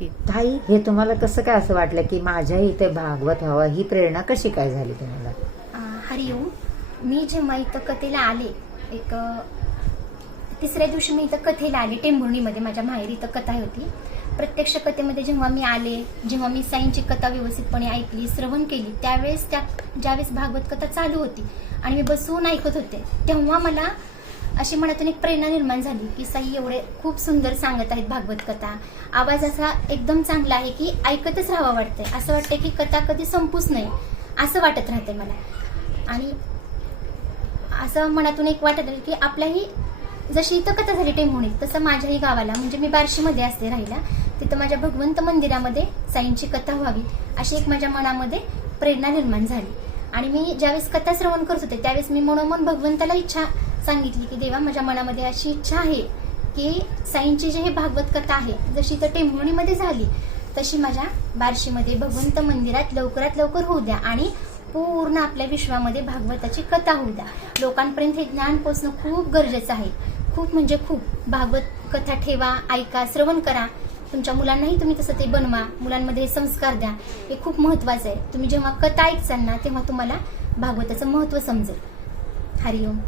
ताई, हे तुम्हाला कसं काय असं वाटलं की माझ्या इथे भागवत व्हावं, ही प्रेरणा कशी काय झाली तुम्हाला? हरिओम. मी जेव्हा इथं कथेला आले, एक तिसऱ्या दिवशी मी इथं कथेला आले टेंभुर्णीमध्ये, माझ्या माहेरी इथं कथा होती. प्रत्यक्ष कथेमध्ये जेव्हा मी आले, जेव्हा मी साईंची कथा व्यवस्थितपणे ऐकली, श्रवण केली, त्यावेळेस ज्यावेळेस भागवत कथा चालू होती आणि मी बसून ऐकत होते, तेव्हा मला अशी मनातून एक प्रेरणा निर्माण झाली की साई एवढे खूप सुंदर सांगत आहेत भागवत कथा. आवाज असा एकदम चांगला आहे की ऐकतच राहावं वाटतंय, असं वाटतंय की कथा कधी संपूच नाही असं वाटत राहते मला. आणि असं मनातून एक वाटत की आपल्याही जशी इथं कथा झाली टेंभुर्णीत, तसं माझ्याही गावाला, म्हणजे मी बार्शीमध्ये असते राहिला, तिथं माझ्या भगवंत मंदिरामध्ये साईंची कथा व्हावी अशी एक माझ्या मनामध्ये प्रेरणा निर्माण झाली. आणि मी ज्यावेळेस कथा श्रवण करत होते त्यावेळेस मी मनोमन भगवंताला इच्छा सांगितली की देवा, माझ्या मनामध्ये अशी इच्छा आहे की साईंची जी हे भागवत कथा आहे, जशी तर टेंभुर्णीमध्ये झाली तशी माझ्या बार्शीमध्ये भगवंत मंदिरात लवकरात लवकर होऊ द्या आणि पूर्ण आपल्या विश्वामध्ये भागवताची कथा होऊ द्या. लोकांपर्यंत हे ज्ञान पोचणं खूप गरजेचं आहे, खूप म्हणजे खूप. भागवत कथा ठेवा, ऐका, श्रवण करा. तुमच्या मुलांनाही तुम्ही तसं ते बनवा, मुलांमध्ये हे संस्कार द्या. हे खूप महत्वाचं आहे. तुम्ही जेव्हा कथा ऐकसाल ना, तेव्हा तुम्हाला भागवताचं महत्व समजेल. हरिओम.